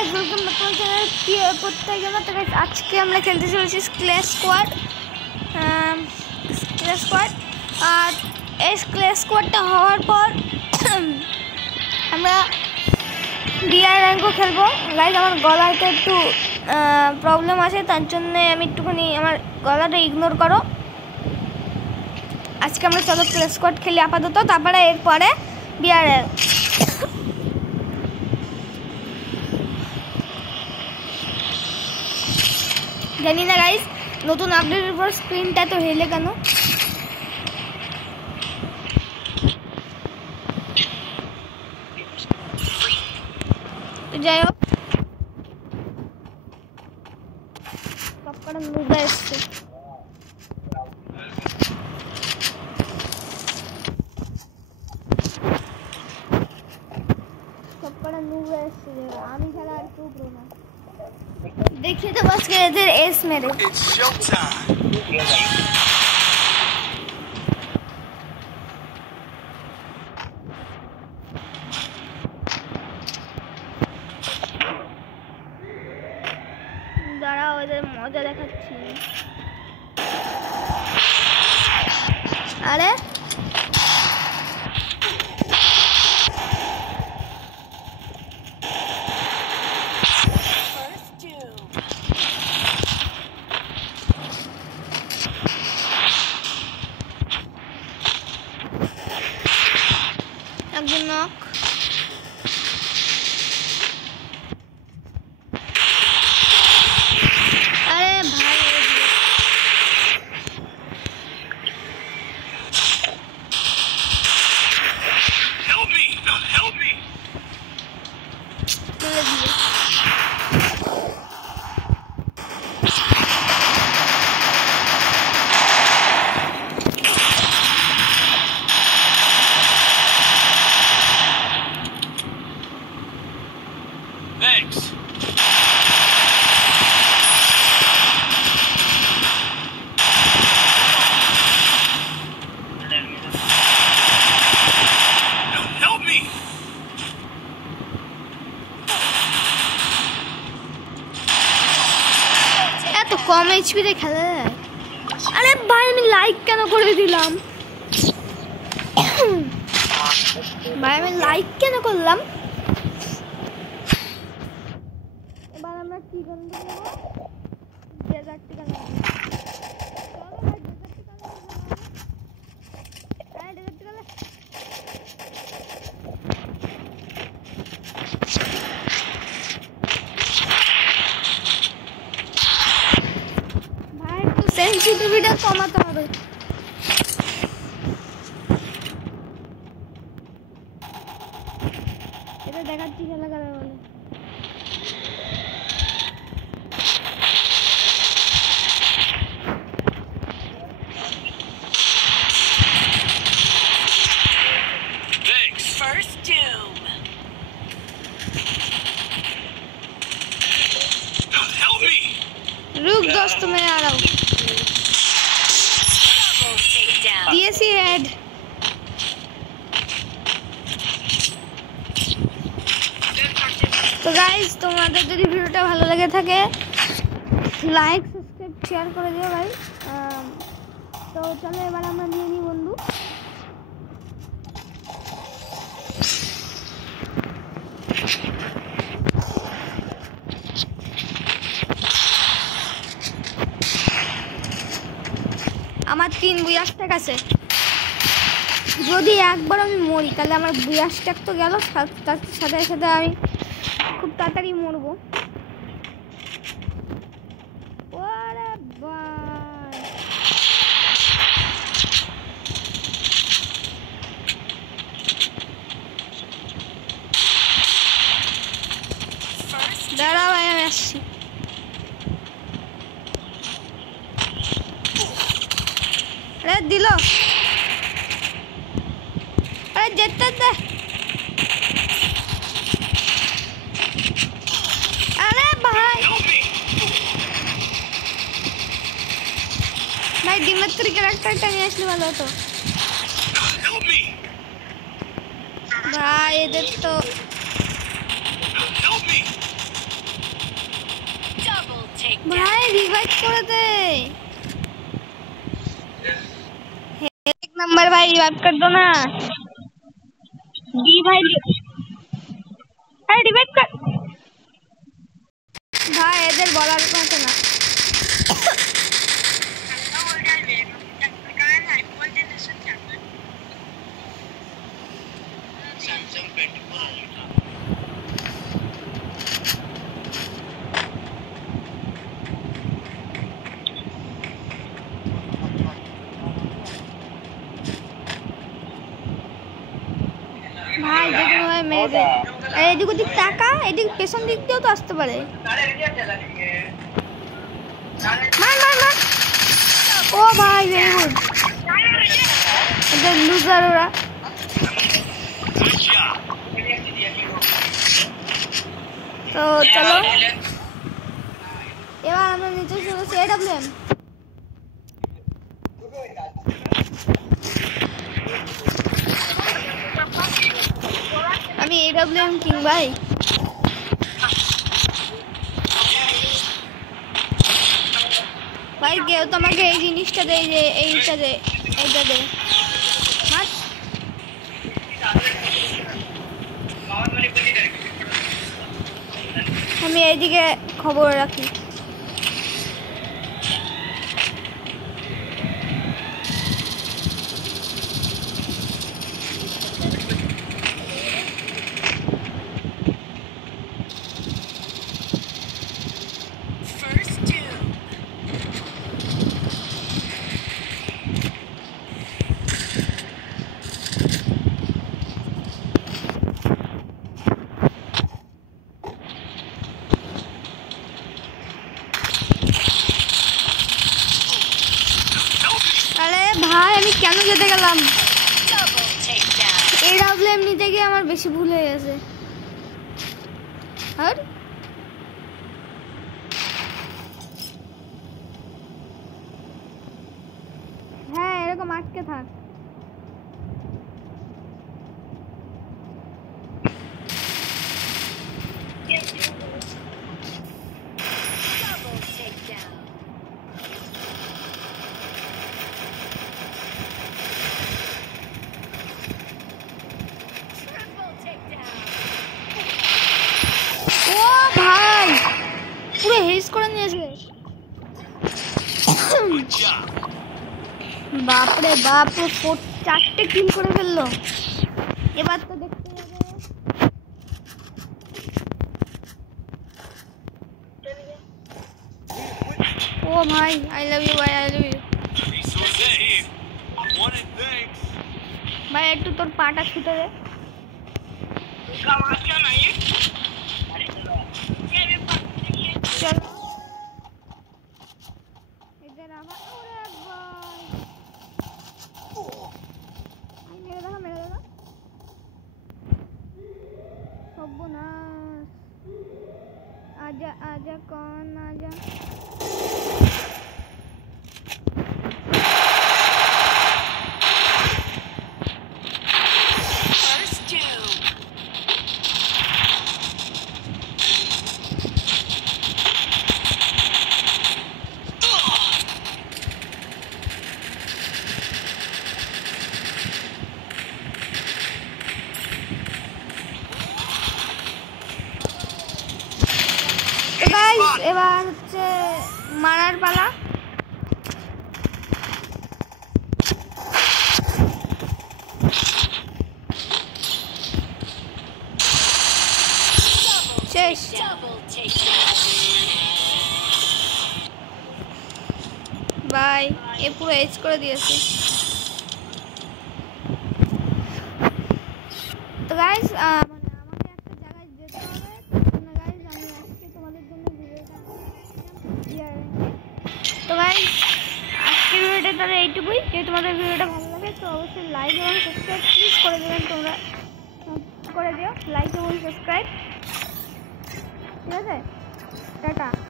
Welcome back to my channel প্রত্যেক জন্য। তো গাইস আজকে আমরা খেলতে চলেছি ক্ল্যাশ স্কোয়াড। আর এই ক্ল্যাশ স্কোয়াডটা হওয়ার পর আমরা ডিআই র্যাঙ্কও খেলবো। গাইস আমার গলাতে একটু প্রবলেম আছে, তার জন্য আমি একটুখানি আমার গলাটা ইগনোর করো। আজকে আমরা চলো ক্ল্যাশ স্কোয়াড খেলি আপাতত, তারপরে এরপরে ডিআই র্যাঙ্ক। জানি না গাইস নতুন আপডেটের পর স্ক্রিনটা তো হেলে কেন। তো যাই হোক, সবকটা নুবা এসছে। আমি খেলা আর কেউ প্রো না। देखिए तो बस गए थे एस मेरे। It's showtime. দাঁড়াও ওদের মজা দেখাচ্ছি। আরে একজন নক। আরে ভাই কম এইচপি তে খেলে। আরে ভাই আমি লাইক কেন করে দিলাম? ভাই আমি লাইক কেন করলাম? এবার আমরা কি গান দেবো? ডেজার্ট গান দেবো। সেন্সিটিভিটা কমাতে হবে। এটা দেখাচ্ছি খেলা খেলা বলে। रुक दोस्त मैं आ रहा हूँ। DSC head. তো গাইস তোমাদের যদি ভিডিওটা ভালো লাগে থাকে লাইক সাবস্ক্রাইব শেয়ার করে দিও ভাই। তো চলো এবার আমরা নিয়ে নিই বন্ধু। আমার 3 বুয়া স্ট্যাক আছে। যদি একবার আমি মরি তাহলে আমার বুয়া স্ট্যাক তো গেল, তার সাথে সাথে আমি খুব তাড়াতাড়ি মরবো। ওরে ভাই দাঁড়া ভাই আমি আসছি। আরে দিল, আরে যেতে দে। আরে ভাই ভাই ডিমেট্রি ক্যারেক্টারটা নিয়ে আসলে ভালো হতো ভাই। এদের তো রিভাইভ করে दे एक नंबर भाई रिवाइव कर दो ना डी भाई अरे रिवाइव कर भाई इधर बॉलर मत ना ভাই যেগুলো হয় মেরে এই এদিকে দিক টাকা এদিকে পেছন দিক দিয়েও তো আসতে পারে মার মার মার ও ভাই ভেরি গুড এদের লুজার ওরা তো চলো এবার আমরা নিচে চলেছি এডব্লিউএম আমি এডব্লিউএম কিং ভাই ভাই কেউ তোমাকে এই জিনিসটা দেয় যে এইটা দে এইটা দে আমি এইদিকে খবর রাখি ভাই আমি কেন যেতে গেলাম এই ডাবলেম নিতে গিয়ে আমার বেশি ভুল হয়ে গেছে আর হ্যাঁ এরকম আটকে থাক পুরো হেজ করে নিয়েছে বাপরে বাপ চারটে কিল করে ফেললো এবার তো দেখতে হবে ও ভাই আই লাভ ইউ ভাই আই লাভ ইউ ভাই একটু তোর পাটা ছুটে দে चलो इधर आवा अरे भाई मेरे दादा सबो ना आजा आजा कौन आजा এবার হচ্ছে মারার পালা শেষ বাই এ পুরো এজ করে দিয়েছে তো গাইস तो गाइस आज के वीडियो तारे এইটুকুই যদি তোমাদের ভিডিওটা ভালো লাগে তো অবশ্যই লাইক এবং সাবস্ক্রাইব প্লিজ করে দিবেন তোমরা করে দিও লাইক এবং সাবস্ক্রাইব ঠিক আছে টাটা